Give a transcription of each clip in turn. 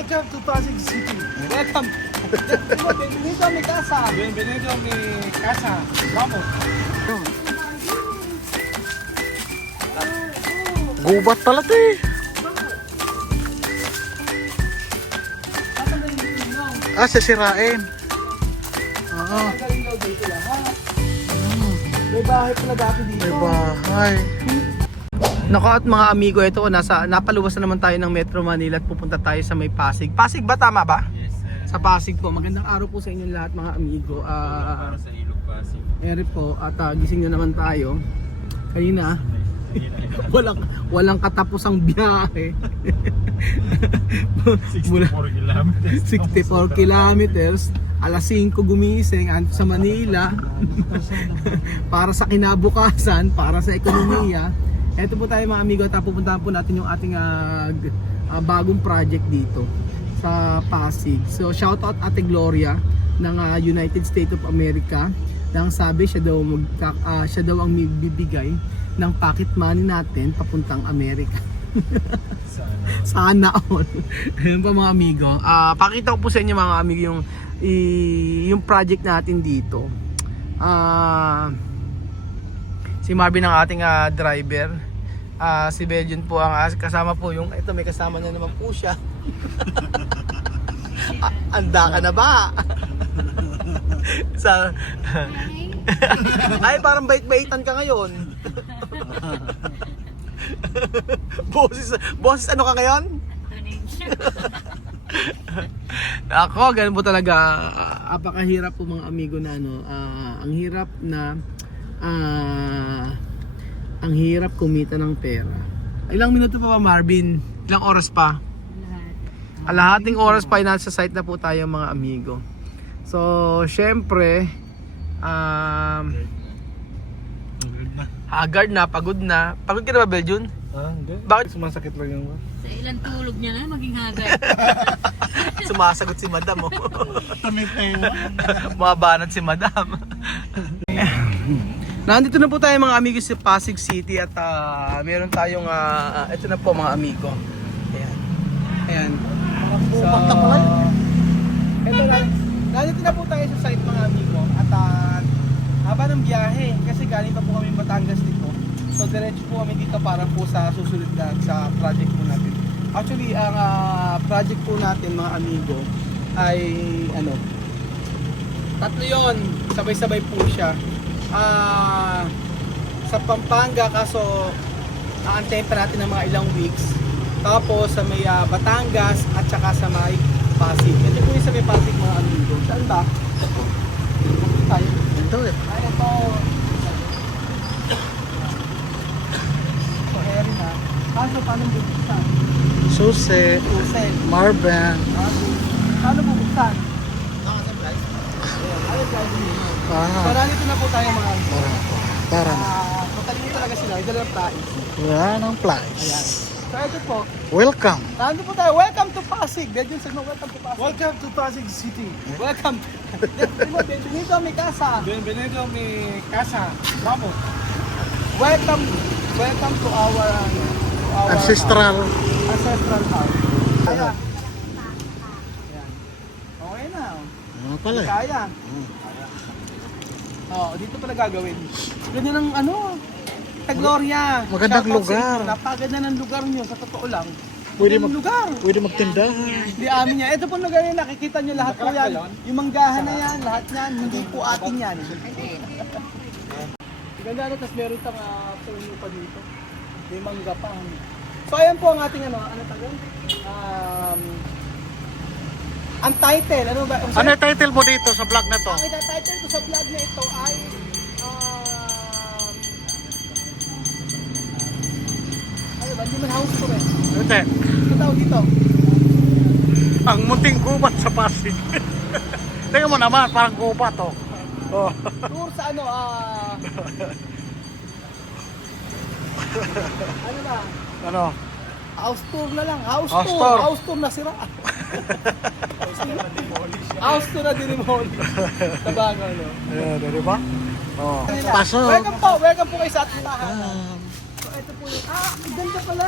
Welcome to Pasig City. Welcome. Bienvenido a mi casa. Bienvenido a mi casa. Vamos. Gubat pala to eh. Sisirain. Oo. May bahay pala dati dito. May bahay. Nako at mga amigo, ito napaluwas na naman tayo ng Metro Manila at pupunta tayo sa may Pasig. Pasig ba, tama ba? Yes, sir. Sa Pasig po. Magandang araw po sa inyo lahat mga amigo. Para sa Ilog Pasig. Eri po at gising na naman tayo. Kanina walang katapusang biyahe. 64 kilometers. 64 kilometers. Alas 5 gumising sa Manila para sa kinabukasan, para sa ekonomiya. Ito po tayo mga amigo at pupuntahan po natin yung ating bagong project dito sa Pasig. So shoutout Ate Gloria ng United States of America. Nang sabi siya daw ang bibigay ng pocket money natin papuntang Amerika. Sana all. Ayun pa mga amigo. Pakita ko po sa inyo mga amigo yung project natin dito. Si Marvin ang ating driver. Si Belgian po ang kasama po yung ito, may kasama na naman po siya. Anda ka na ba? Ay, parang bait-baitan ka ngayon. Boses ano ka ngayon? Ako, ganun po talaga. Apakahirap po mga amigo na ang hirap na ang hirap kumita ng pera. Ilang minuto pa ba Marvin? Ilang oras pa? Lahating oras pa nasa site na po tayo mga amigo. So, syempre haggard na, pagod na. Pagod ka na ba, Beljun? Hindi. Bakit? Sumasakit lang yung Sa ilang tulog niya na maging hagad. Sumasagot si Madam oh. Mabanat si Madam. Nandito na po tayo mga amigo sa Pasig City at meron tayong ito na po mga amigo. Ayan. Ayan. So, ito na. Nandito na po tayo sa site mga amigo at haba ng biyahe kasi galing pa po kami Batangas dito. So diretso po kami dito para po sa susunod na sa project po natin. Actually ang project po natin mga amigo ay tatlo yon, sabay-sabay po siya. Sa Pampanga kaso aantayin pa natin ng mga ilang weeks. Tapos sa may Batangas at saka sa may Pasig. Ito po yung sa may Pasig mga amigo. Saan ba? Ito tayo. ito eh. Ay, ito. So, Erin ha. Kaso, paano bubuksan? Susi. Susi. Marvin. Paano bubuksan? Ayaw guys. So, nandito na po tayo mga amigo. Tara na. Mataling talaga sila. Ito lang price. Yan ang place. Ayan. So, ito po. Welcome. Nandito po tayo. Welcome to Pasig. Belgian said no, welcome to Pasig. Welcome to Pasig City. Welcome. Bienvenido a mi casa. Bienvenido a mi casa. Vamos. Welcome to our Ancestral. ancestral house. Kaya. Ayan. Okay na. Ano pala eh. Kaya. Oh, dito pala gagawin. Ganyan ang Gloria. Magandang Shoutout sa lugar. inyo. Napakaganda ng lugar nyo, sa totoo lang. Pwede Magandang lugar. Pwede magtindahan. Hindi amin yan. Ito po lugar yan, nakikita nyo lahat po yan. Yung manggahan na yan, lahat yan, hindi po atin yan. Ganda na, tapos meron tang puno pa dito. May mangga pa. So ayan po ang ating ano tagal? Ang title, ano ba? Ano yung title mo dito sa vlog na to? Ang title ko sa vlog na ito ay ano ba? Hindi man house tour eh. Hindi. Ito tawag dito. Ang munting gubat sa Pasig. Tingnan mo naman, parang gubat oh. Oh. Tour sa ano ano ba? Ano? House tour na lang. House House tour. tour. House tour na sira. House tour na dinimol. Tabago ano. Ayan, di ba? Oh. Kanila. Pasok. Welcome po kayo sa ating tahanan. So ito po yung, ang ganda pala.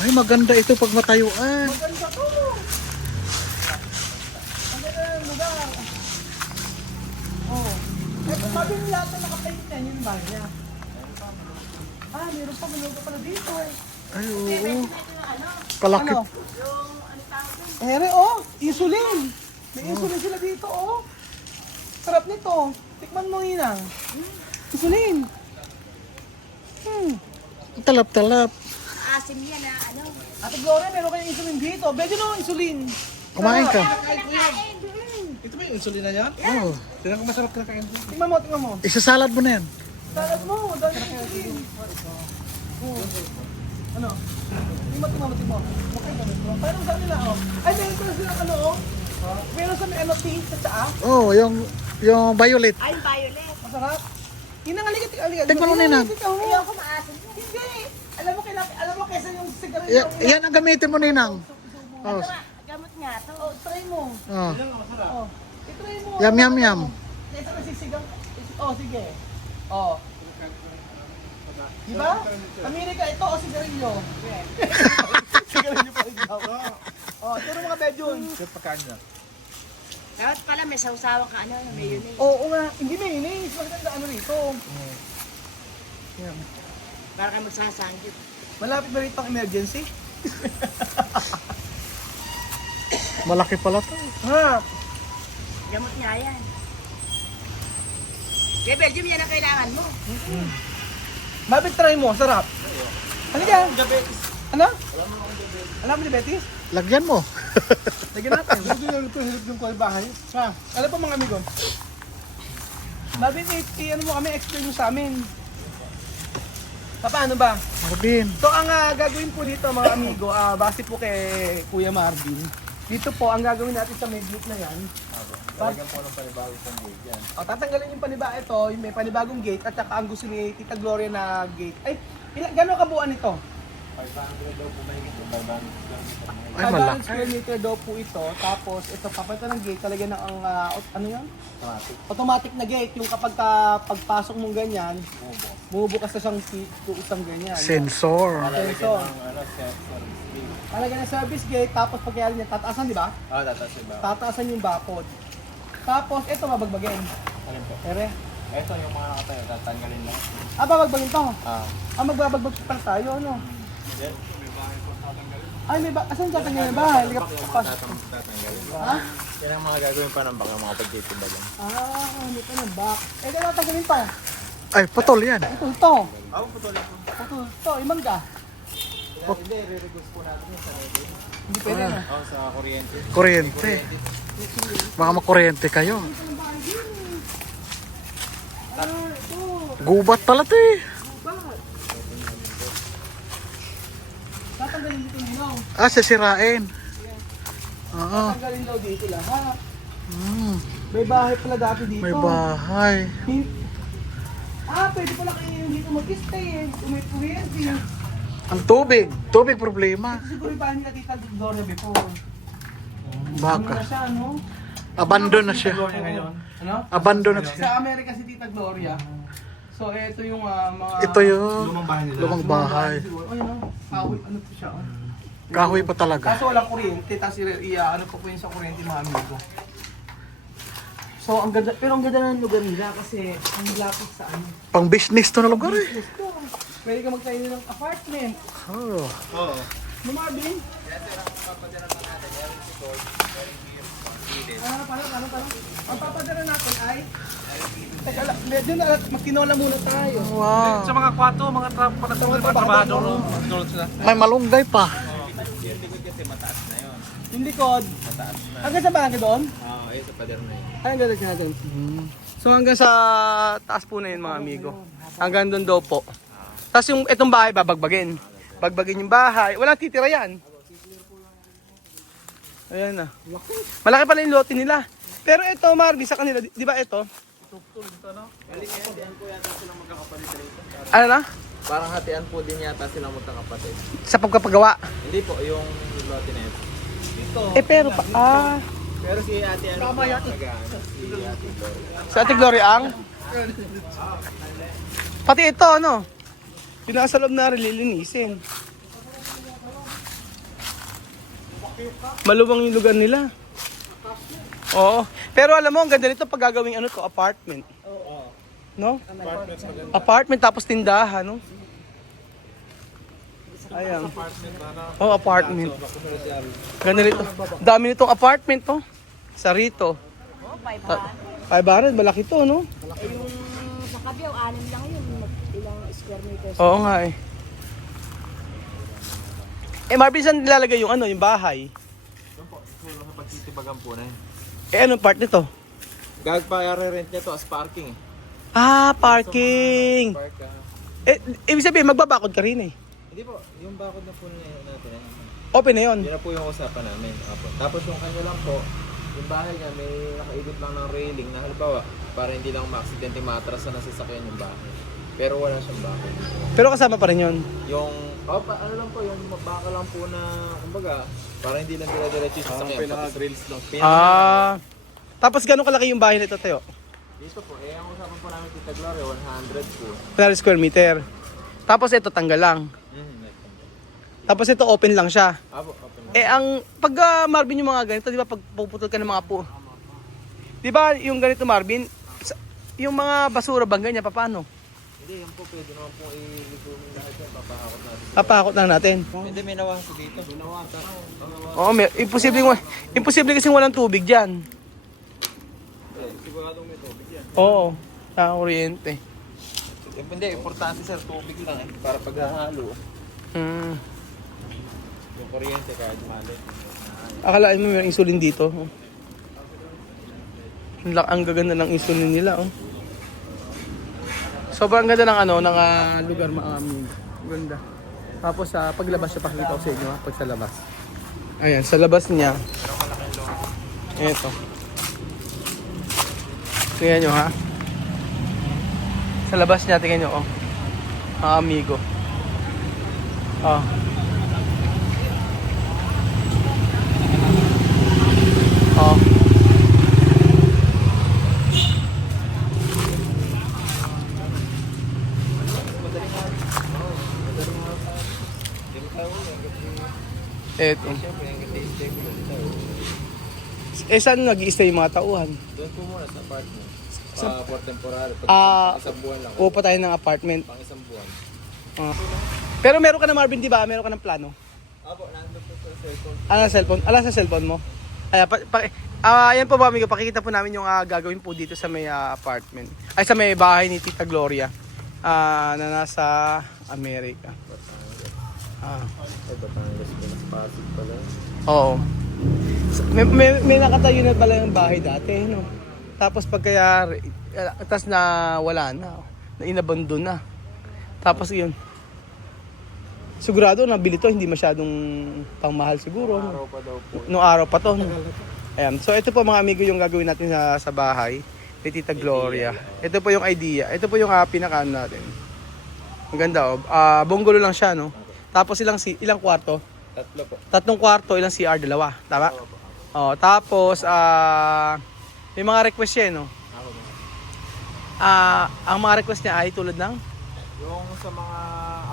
Ay, maganda ito pag matayuan. Maganda to. Sabi niya yata nakapaint na yun yung bahay niya. Ah, meron pa maluga pala dito eh. Ay, oo. Kalaki. Ano? Ere, oh, insulin. May insulin sila dito, oh. Sarap nito. Tikman mo, Inang. Insulin. Talap-talap. Asim yan na ano. Ate Gloria, meron kayong insulin dito. Bede no, insulin. Kumain ka. Ito ba yung insulin na yan? Oo. Tingnan ko masarap na kain. Tingnan mo, tingnan mo. Isasalad mo na yan. Salad mo, dahil yung insulin. Oh. Ano? Tingnan mo. Okay, ganun. Parang sa nila, oh. Ay, meron pala silang ano, oh. Meron sa may ano, tea sa tsaa. Oo, yung violet. Ay, violet. Masarap. Inangalikat, alikat. Tingnan mo, Ninang. Ayoko maasim. Hindi. Alam mo kaysa yung sigarilyo. Yan ang gamitin mo, Ninang. Oh. Gamot nga to. Oh, try mo. Oh. Oh. I-try mo. Yum, yum, yum. Kaysa nasisigang. Oh, sige. Oh. Diba? Amerika, ito o sigarilyo. Sigarilyo pa rin daw. Oh, turo mga bedyon. Dapat pala may sausawa ka ano, may yun eh. Oo nga, hindi may inis. Maganda ano rito. Para ka magsasanggit. Malapit ba rito ang emergency? Malaki pala to. Ha? Gamot nga yan. Kaya Belgium, yan ang kailangan mo. Mabit try mo, sarap. Ano yan? Diabetes. Ano? Alam mo diabetes? Lagyan mo. Lagyan natin. Hindi na ito, hilip yung kuhay bahay. Alam po mga amigo? Mabit, ano mo kami, explain mo sa amin. Paano ba? Marvin. So ang gagawin po dito mga amigo, base po kay Kuya Marvin, dito po ang gagawin natin sa may gate na yan. Talagang po ng panibagong pang gate yan. Tatanggalin yung paniba ito, yung may panibagong gate at saka ang gusto ni Tita Gloria na gate. Ay, gano'ng kabuuan ito? 500 daw po mahigit po. 500 Ay, 500 malaki. square meter daw po ito. Tapos ito, papalitan ng gate, talaga na ang, ano yan? automatic. Automatic na gate. Yung kapag pagpasok mong ganyan, bumubukas na siyang isang ganyan. Sensor. Sensor. Ang ano, service fee. Talaga na service gate, tapos pag niya, tataasan, di ba? Tataas ba? Tataasan yung bakod. Tapos ito, mabagbagin. Alin po? Ere. Ito yung mga nakatayo, tatanggalin lang. Babagbagin to. Magbabagbag pa tayo, ano? Yan, may bahay po tatanggalin. Ay, may asan tatanggalin yung bahay? Halika, pas. Tatanggalin. Ha? Yan ang mga gagawin pa ng baka mga pagtitibagan. Hindi pa ng back. Kaya tatanggalin pa. Ay, putol yan. Ito. Ako po tuloy po. Ito, imangga. Hindi, re-reduce po natin yung sa ready. Hindi pwede na. Sa kuryente. Kuryente. Baka makuryente kayo. Ito. Gubat pala to eh. Bakit? Tatanggalin dito nyo. Sisirain. Oo. Tatanggalin daw dito lahat. Mm, May bahay pala dati dito. may bahay. Pwede pala kayo dito mag-stay eh. May kuryente. Ang tubig. Tubig problema. Ito siguro yung bahay nila Tita Gloria before. Ano na Baka. siya, no? Abandon na siya. Ano? Abandon na siya. Sa Amerika si Tita Gloria. So, ito yung mga... Ito yung Lumang bahay nila. lumang bahay. Siguro. Ay, no? Kahoy, ano po siya? Oh. Kahoy pa talaga. Kaso walang kuryente, tapos ano pa po yun sa kuryente mga amigo. So, ang ganda, pero ang ganda ng lugar nila kasi ang lapit sa ano. Pang business to na lugar eh. Gusto, pwede ka magtayo ng apartment. Oh. Oo. Lumabing? Paano? Ang papadala natin ay... Teka lang, medyo na, magtinola muna tayo. Wow. mga kwato, mga trabahador, tulad sila. May malunggay pa. Yung likod kasi mataas na yun. Yung likod, Mataas na. hanggang sa barangay doon? Ayun sa pader na yun. Ay, hanggang sa natin. So hanggang sa taas po na yun mga amigo. Hanggang doon daw po. Tapos yung itong bahay babagbagin. Bagbagin yung bahay. Walang titira yan. Ayan na. Malaki pala yung lote nila. Pero ito Marvin sa kanila, di ba ito? Ano na? Parang hatian po din yata silang magkakapatid. Sa pagkapagawa. Hindi po, yung lote na ito. Pero Pero si ate ano po, si ate Gloria. sa Ate Gloria ang? Pati ito ano? Yung nasa loob na rin lilinisin. Maluwang yung lugar nila. Oo. Pero alam mo, ang ganda nito pag gagawing ano to, apartment. No? Apartment tapos tindahan, no? Ayan. Oh, apartment. Ganda nito. Dami nitong apartment, to. Sa rito. Oh, 500. 500, malaki to, no? Eh, yung sa Kabiyaw, 6 lang yun. Ilang square meters. Oo nga eh. Marvin, saan nilalagay yung ano, yung bahay? Doon po, siguro sa pagtitibagan po na yun. Anong part nito? Gagpa-rent niya to as parking eh. Ah, parking. Park ka. Ibig sabihin, magbabakod ka rin eh. Hindi po, yung bakod na po natin. Open na yun. Yun na po yung usapan namin. Apo. Tapos yung kanya lang po, yung bahay niya may nakaikot lang ng railing na halimbawa para hindi lang ma-accidente matras na sasakyan yung bahay. Pero wala siyang bakod. Pero kasama pa rin yun. Yung, ano lang po, yung baka lang po na, kumbaga, para hindi lang dire-diretso yung sasakyan. Pinaka-grills lang. Tapos gano'ng kalaki yung bahay nito, Teo? Dito po, ang usapan po namin Tita Gloria, 100 po. 100 square meter. Tapos ito, tanggal lang. Tapos ito, open lang siya. Apo, open. Pag Marvin yung mga ganito, di ba, pag puputol ka ng mga po. Di ba, yung ganito Marvin, yung mga basura bang ganyan, paano? Hindi, yan po, pwede naman po iligumin lahat yan, papahakot natin. Papakot lang natin. Hindi, may nawahan po dito. Oo, imposible kasi walang tubig dyan. Siguradong may tubig yan. Oo, sa kuryente. Hindi, importante sir, tubig lang eh, para paghahalo. Hmm. Yung kuryente kahit mali. Akalaan mo may insulin dito. Ang gaganda ng insulin nila, oh. Sobrang ganda ng lugar, maamin. Ganda. Tapos paglabas siya, pakikita ko sa inyo, ha, pag sa labas. Ayan, sa labas niya. Ito. Tingnan nyo, ha. Sa labas niya, tingnan nyo, oh. Mga amigo. Oh. Oh. Eto. Saan nag-i-stay yung mga tauhan? Doon po muna sa apartment. For temporary. Isang buwan lang. Pupo tayo ng apartment. Pang isang buwan. Pero meron ka na Marvin, di ba? Meron ka ng plano? Apo, nandun po sa cellphone. Cellphone? Sa cellphone mo? Ayan po ba amigo, pakikita po namin yung gagawin po dito sa may apartment. Ay, sa may bahay ni Tita Gloria na nasa Amerika. Ay, Batangas po na Pasig pala. Oo. May nakatayo na pala yung bahay dati, no? Tapos tapos na wala na inabandon na. Tapos yun. Sigurado nabili to, hindi masyadong pangmahal siguro. Araw pa daw po. Nung araw pa to. No? Ayan. So ito po mga amigo yung gagawin natin sa bahay ni Tita Gloria. Ito po yung idea. Ito po yung pinaka natin. Ang ganda, oh. Bungalow lang siya, no? Tapos ilang kwarto? Tatlo po. 3 kwarto, ilang CR, 2. Tama? Oh, tapos may mga request siya, no? Ang mga request niya ay tulad ng Yung sa mga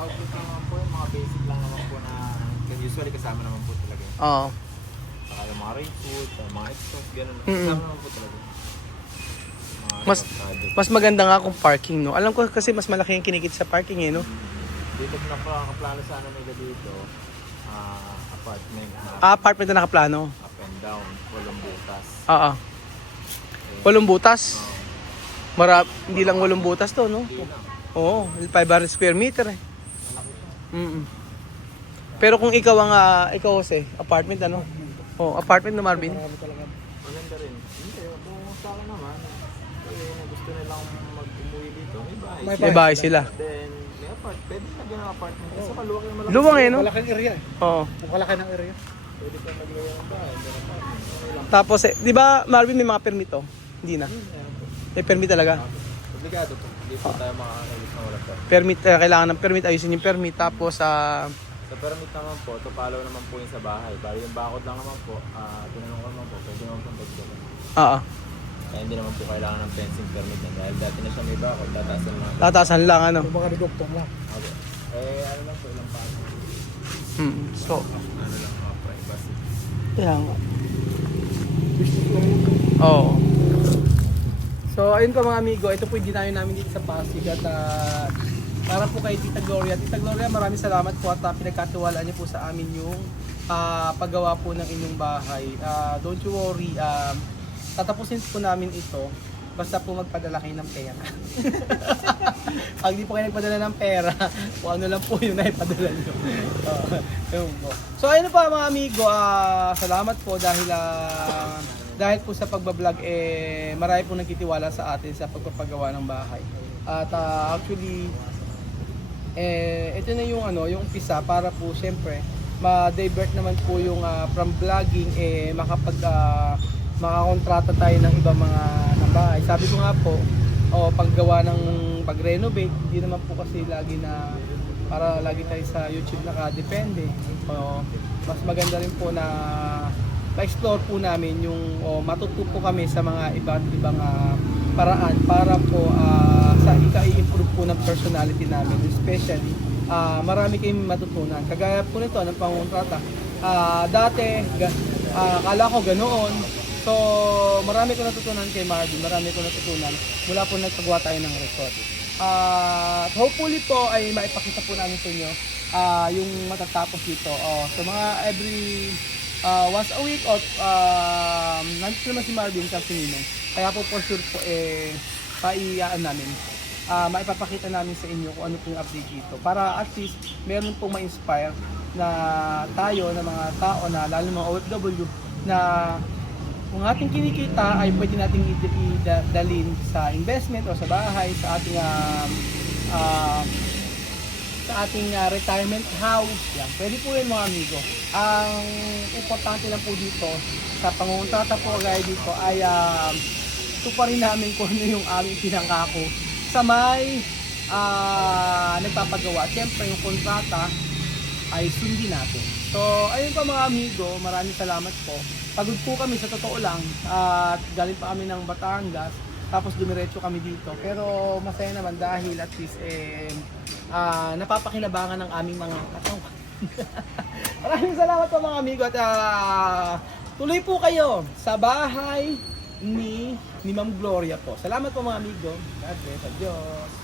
outfit naman po, yung mga basic lang naman po na usually kasama naman po talaga. Oo. Saka yung mga raincoat, yung mga extras, gano'n. Mm-mm. Kasama naman po talaga. Mga barkada. Mas maganda nga kung parking, no? Alam ko kasi mas malaki yung kinikit sa parking, eh, no? Dito po nakaplano sana nila dito, apartment na Apartment na nakaplano. up and down, walang butas. Oo. Walong butas. Hindi lang walong butas to, no? Hindi lang. Oo, 500 square meter, eh. Mm. Pero kung ikaw kasi, apartment, ano? Oh, apartment na Marvin. Maganda rin. Hindi, kung sa akin naman, na gusto nilang mag-umuwi dito, may bahay. May bahay sila. Then, may pwede lagyan ng apartment. Kasi kaluwag yung malaki. Luwang, eh, no? Malaking area eh. Oo. Malaki ng area. Pwede ka maglagay ng bahay. Tapos, di ba Marvin may mga permit, oh? Hindi na. May permit talaga. Obligado po. Hindi po tayo makakayos na wala po. Permit, kailangan ng permit, ayusin yung permit. Tapos, Sa permit naman po, to follow naman po yung sa bahay. Bali yung bakod lang naman po, tinanong ko naman po, pwede naman po pagdagan. oo. Kaya hindi naman po kailangan ng fencing permit na dahil dati na siya may bakod, tatasan lang. Tatasan lang, ano? Baka dudugtong lang. Okay. Ano lang po, ilang paso. So, Ano lang mga privacy. kaya nga. Oo. So, So ayun po mga amigo, ito po yung dinayo namin dito sa Pasig at para po kay Tita Gloria. Tita Gloria, maraming salamat po at pinagkatiwalaan niyo po sa amin yung paggawa po ng inyong bahay. Don't you worry, tatapusin po namin ito basta po magpadala kayo ng pera. Pag di po kayo nagpadala ng pera, kung ano lang po yung naipadala nyo. Yun po. So ayun po mga amigo, salamat po dahil po sa pagbablog marami po nagtitiwala sa atin sa pagpapagawa ng bahay. At actually ito na yung umpisa para po syempre ma-divert naman po yung from vlogging makakontrata tayo ng ibang mga bahay. Sabi ko nga po, paggawa ng pag-renovate, hindi naman po kasi lagi na para lagi tayo sa YouTube nakadepende. Mas maganda rin po na ma-explore po namin yung matutupo kami sa mga iba't ibang paraan para po sa i-improve po ng personality namin. Especially, marami kayong matutunan. Kagaya po nito ng pangontrata. Dati, akala ko ganoon. So, marami ko natutunan kay Marvin, marami ko natutunan mula po nagpagawa tayo ng resort. Hopefully po ay maipakita po namin sa inyo yung matatapos dito. So mga every once a week or nandito naman si Marvin sa Ninong. Kaya po for sure po namin. Maipapakita namin sa inyo kung ano po yung update dito. Para at least meron pong ma-inspire na tayo, na mga tao na lalo mga OFW na kung ating kinikita ay pwede nating idalhin sa investment o sa bahay, sa ating retirement house. Yan. Pwede po yun mga amigo. Ang importante lang po dito sa pangungutrata po gaya dito ay tuparin namin kung ano yung aming pinangako sa may nagpapagawa. Siyempre yung kontrata ay sundin natin. So ayun po mga amigo, maraming salamat po. Pagod po kami sa totoo lang at galing pa kami ng Batangas tapos dumiretso kami dito, pero masaya naman dahil at least napapakinabangan ng aming mga katawan. Maraming salamat po mga amigo at tuloy po kayo sa bahay ni Ma'am Gloria po. Salamat po mga amigo. God bless. Adios.